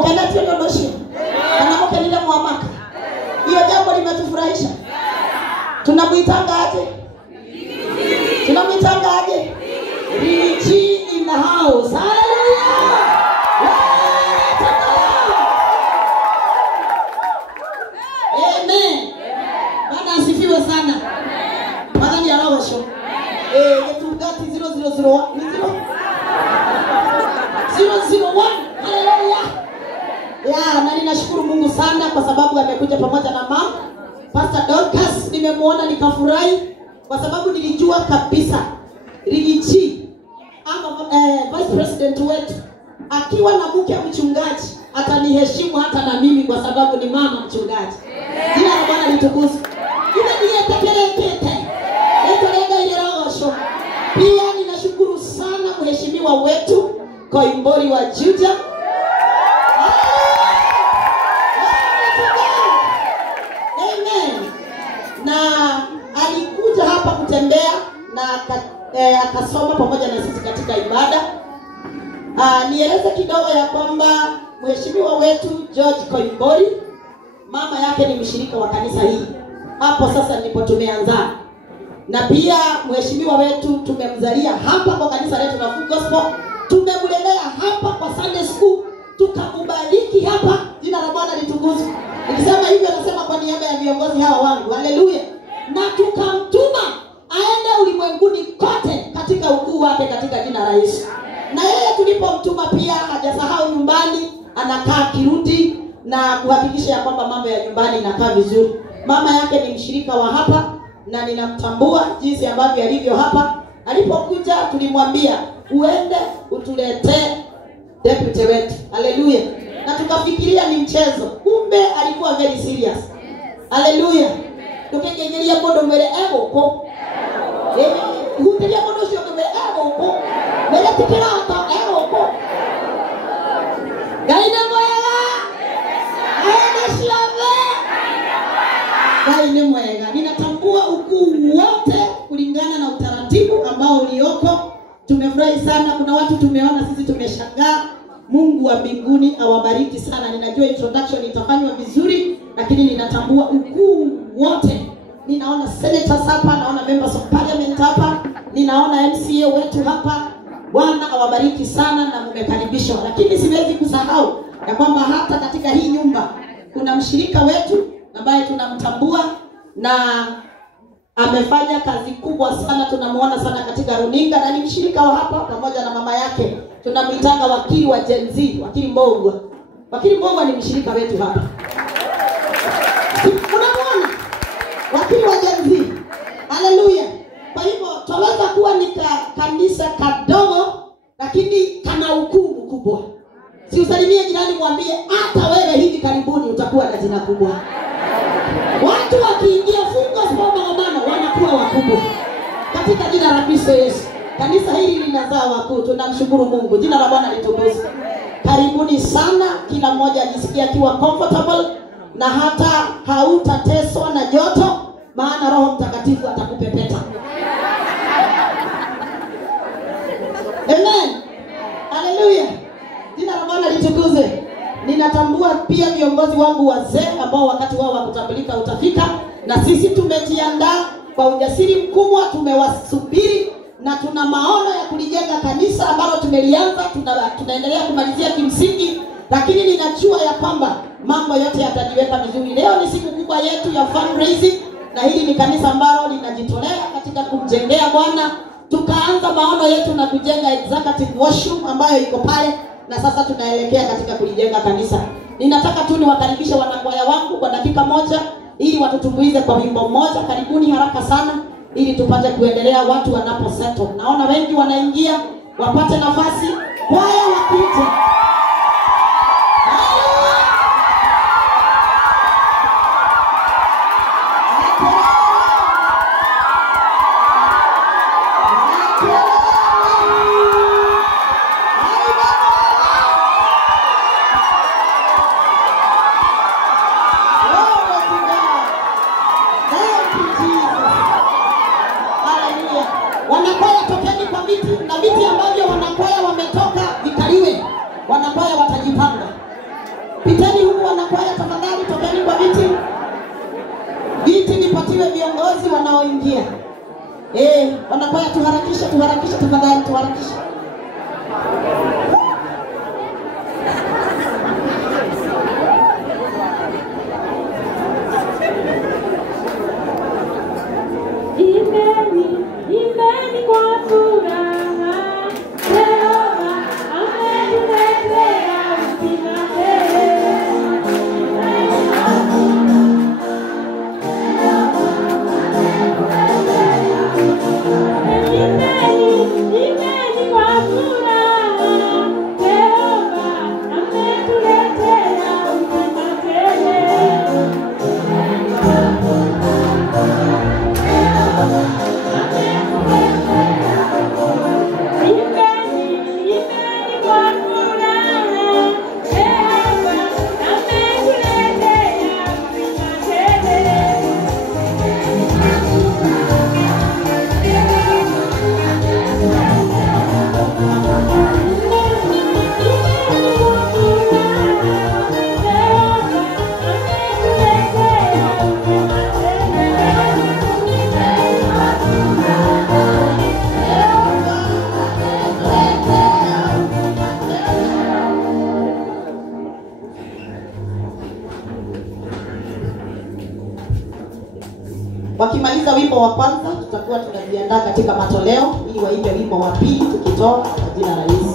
Kanati ndodoshi. Anamoke lile mwamaka. Hiyo jambo limetufurahisha. Tunamuitanga aje? Tunamuitanga aje? Richi in the house. Hallelujah. Amen. Bwana asifiwe sana. Bwana ni alawasho. Getugati 0001. 001. Hallelujah. Na ninashukuru Mungu sana kwa sababu amekuja pamoja na mama Pastor Dorcas. Nimemuona nikafurahi kwa sababu nilijua kabisa Richi ama vice president wetu akiwa na mke mchungaji ataniheshimu hata na mimi kwa sababu ni mama mchungaji. Jina la Bwana litukuzwe. Ile ndiye tekelekete. Etelega ile rogosho. Pia ninashukuru sana mheshimiwa wetu Koimbori wa Juja. Amen. Na alikuja hapa kutembea na akasoma pamoja na sisi katika ibada. Nieleze kidogo ya kwamba mheshimiwa wetu George Koimbori, mama yake ni mshirika wa kanisa hii. Hapo sasa ndipo tumeanza. Na pia mheshimiwa wetu tumemzalia hapa kwa kanisa letu la Full Gospel. Tumemlelea hapa kwa Sunday school, tukakubariki hapa. Jina la Bwana litukuzwe. Nikisema hivyo nasema kwa niaba ya viongozi hawa wangu. Haleluya. Na tukamtuma aende ulimwenguni kote katika ukuu wake katika jina la Yesu. Na yeye tulipomtuma pia hajasahau nyumbani, anakaa kirudi na kuhakikisha ya kwamba mambo ya nyumbani inakaa vizuri. Mama yake ni mshirika wa hapa na ninamtambua jinsi ambavyo alivyo hapa. Alipokuja tulimwambia uende utuletee deputy wetu. Haleluya. Na tukafikiria ni mchezo. Kumbe alikuwa very serious. Haleluya. Tukengelia bodo mbele ko. Hutelia bodo sio mbele ko. Mbele tikira hata ko. Gaina mwega. Aende shiave. Gaina mwega. Ninatambua ukuu wote kulingana na utaratibu ambao ulioko. Tumefurahi sana. Kuna watu tumeona sisi tumeshangaa. Mungu wa mbinguni awabariki sana. Ninajua introduction itafanywa vizuri, lakini ninatambua ukuu wote. Ninaona senators hapa, naona members of parliament hapa, ninaona MCA wetu hapa. Bwana awabariki sana na mmekaribishwa. Lakini siwezi kusahau ya kwamba hata katika hii nyumba kuna mshirika wetu ambaye tunamtambua na amefanya kazi kubwa sana. Tunamuona sana katika runinga na ni mshirika wa hapa pamoja na mama yake. Tunamwitanga wakili wa Gen Z, wakili Mbogwa. Wakili Mbogwa ni mshirika wetu hapa. Unamuona? Wakili wa Gen Z. Haleluya. Kwa hivyo tunaweza kuwa ni kanisa kadogo lakini kana ukuu mkubwa. Si usalimie jirani mwambie hata wewe hivi karibuni utakuwa na jina kubwa. Watu wakiingia Full Gospel wanakuwa wakubwa katika jina la Kristo Yesu. Kanisa hili linazaa wakuu. Tunamshukuru Mungu. Jina la Bwana litukuzwe. Karibuni sana. Kila mmoja ajisikie akiwa comfortable na hata hautateswa na joto, maana Roho Mtakatifu atakupepeta. Amen. Haleluya. Jina la Bwana litukuzwe. Ninatambua pia viongozi wangu wazee ambao wakati wao wa kutambulika utafika, na sisi tumejiandaa kwa ujasiri mkubwa. Tumewasubiri na tuna maono ya kulijenga kanisa ambalo tumelianza, tunaendelea kumalizia kimsingi, lakini ninajua ya kwamba mambo yote yatajiweka vizuri. Leo ni siku kubwa yetu ya fundraising na hili ni kanisa ambalo linajitolea katika kumjengea Bwana. Tukaanza maono yetu na kujenga executive washroom ambayo iko pale, na sasa tunaelekea katika kulijenga kanisa. Ninataka tu niwakaribishe wanakwaya wangu kwa dakika moja ili watutumbuize kwa wimbo mmoja. Karibuni haraka sana ili tupate kuendelea watu wanaposettle. Naona wengi wanaingia, wapate nafasi. Kwaya wapite. Wanakwaya tokeni kwa viti, na viti ambavyo wanakwaya wametoka vikaliwe. Piteni huku wanakwaya, tafadhali tokeni kwa viti. Viti nipatiwe viongozi wanaoingia. Wanakwaya tuharakishe tafadhali, tuharakishe. Imeni kwa furaha, Yehova ametuletea uzima tele. Imeni kwa furaha, Yehova ametuletea uzima tele. Wakimaliza wimbo wa kwanza, tutakuwa tunajiandaa katika matoleo ili waimbe wimbo wa pili tukitoa kwa jina la Yesu.